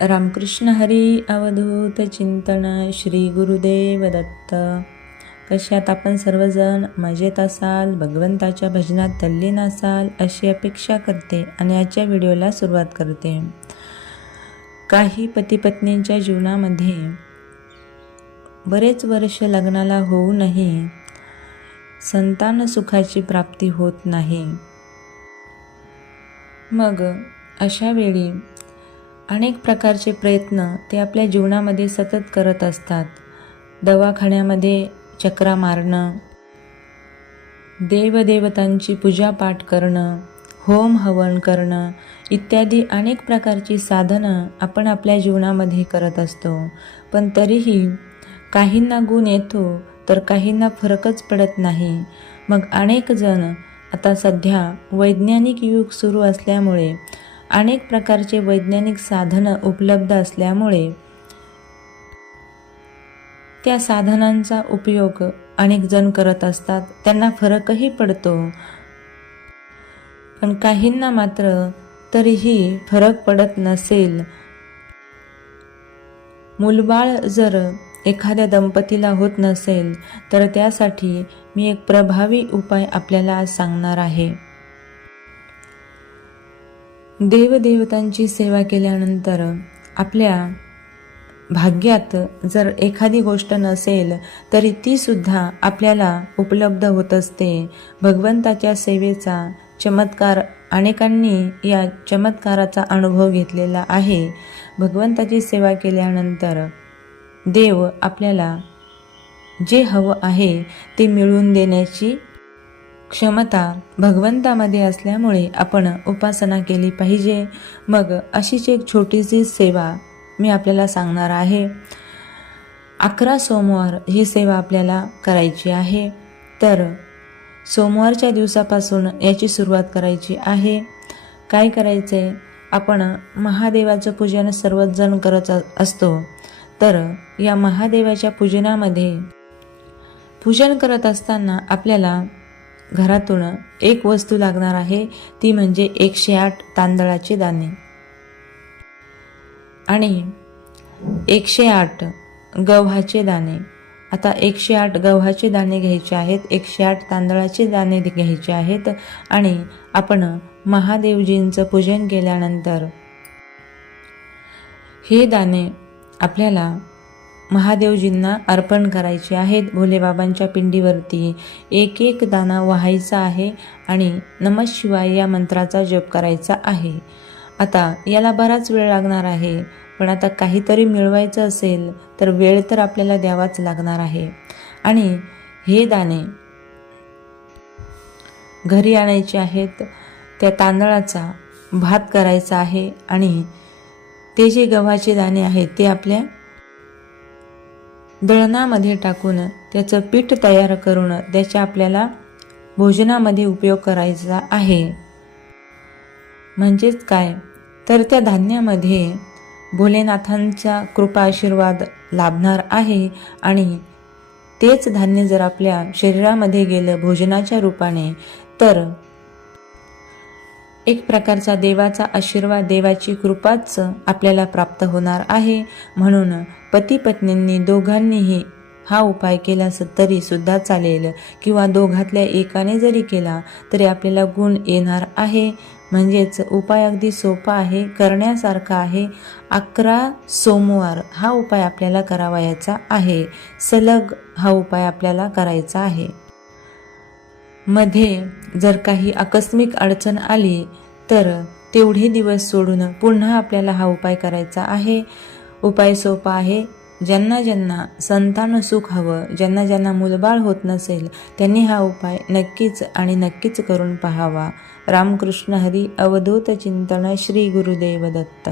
रामकृष्ण हरी अवधूत चिंतन श्री गुरुदेव दत्त. कशात आपण सर्वजण मजेत असाल भगवंताच्या भजनात तल्लीन असाल अशी अपेक्षा करते आणि आजच्या व्हिडिओला सुरुवात करते. काही पतीपत्नींच्या जीवनामध्ये बरेच वर्ष लग्नाला होऊनही संतान सुखाची प्राप्ती होत नाही. मग अशा वेळी अनेक प्रकारचे प्रयत्न ते आपल्या जीवनामध्ये सतत करत असतात. दवाखान्यामध्ये चक्रा मारणं देवदेवतांची पूजापाठ करणं होम हवन करणं इत्यादी अनेक प्रकारची साधनं आपण आपल्या जीवनामध्ये करत असतो. पण तरीही काहींना गुण येतो तर काहींना फरकच पडत नाही. मग अनेक जण आता सध्या वैज्ञानिक युग सुरू असल्यामुळे अनेक प्रकारचे वैज्ञानिक साधनं उपलब्ध असल्यामुळे त्या साधनांचा उपयोग अनेक जण करत असतात. त्यांना फरकही पडतो. पण काहींना मात्र तरीही फरक पडत नसेल. मूलबाळ जर एखाद्या दंपतीला होत नसेल तर त्यासाठी मी एक प्रभावी उपाय आपल्याला आज सांगणार आहे. देवदेवतांची सेवा केल्यानंतर आपल्या भाग्यात जर एखादी गोष्ट नसेल तरी ती सुद्धा आपल्याला उपलब्ध होत असते. भगवंताच्या सेवेचा चमत्कार अनेकांनी या चमत्काराचा अनुभव घेतलेला आहे. भगवंताची सेवा केल्यानंतर देव आपल्याला जे हवं आहे ते मिळवून देण्याची क्षमता भगवंतामध्ये असल्यामुळे आपण उपासना केली पाहिजे. मग अशीच एक छोटीशी सेवा मी आपल्याला सांगणार आहे. अकरा सोमवार ही सेवा आपल्याला करायची आहे. तर सोमवारच्या दिवसापासून याची सुरुवात करायची आहे. काय करायचं आहे आपण महादेवाचं पूजन सर्वच जण करत असतो. तर या महादेवाच्या पूजनामध्ये पूजन करत असताना आपल्याला घरातून एक वस्तू लागणार आहे ती म्हणजे एकशे आठ तांदळाचे दाणे. आणि एकशे आठ गव्हाचे दाणे. आता एकशे आठ गव्हाचे दाणे घ्यायचे आहेत एकशे आठ तांदळाचे दाणे घ्यायचे आहेत आणि आपण महादेवजींचं पूजन केल्यानंतर हे दाणे आपल्याला महादेवजींना अर्पण करायचे आहेत. भोलेबाबांच्या पिंडीवरती एक एक दाना व्हायचा आहे आणि नम शिवाय या मंत्राचा जप करायचा आहे. आता याला बराच वेळ लागणार आहे पण आता काहीतरी मिळवायचं असेल तर वेळ तर आपल्याला द्यावाच लागणार आहे. आणि हे दाणे घरी आणायचे आहेत. त्या तांदळाचा भात करायचा आहे आणि ते जे गव्हाचे दाणे आहेत ते आपल्या दळणामध्ये टाकून त्याचं पीठ तयार करून त्याच्या आपल्याला भोजनामध्ये उपयोग करायचा आहे. म्हणजेच काय? तर त्या धान्यामध्ये भोलेनाथांचा कृपा आशीर्वाद लाभणार आहे आणि तेच धान्य जर आपल्या शरीरामध्ये गेलं भोजनाच्या रूपाने तर एक प्रकारचा देवाचा आशीर्वाद देवाची कृपाच आपल्याला प्राप्त होणार आहे. म्हणून पती पत्नींनी दोघांनीही हा उपाय केला तरी सुद्धा चालेल. किंवा दोघातल्या एकाने जरी केला तरी आपल्याला गुण येणार आहे. म्हणजेच उपाय अगदी सोपा आहे करण्यासारखा आहे. अकरा सोमवार हा उपाय आपल्याला करावायचा आहे. सलग हा उपाय आपल्याला करायचा आहे. मध्ये जर काही आकस्मिक अडचण आली तर तेवढे दिवस सोडून पुन्हा आपल्याला हा उपाय करायचा आहे. उपाय सोपा आहे. ज्यांना ज्यांना संतान सुख हवं ज्यांना ज्यांना मुलबाळ होत नसेल त्यांनी हा उपाय नक्कीच आणि नक्कीच करून पहावा. रामकृष्ण हरी अवधूत चिंतन श्री गुरुदेव दत्त.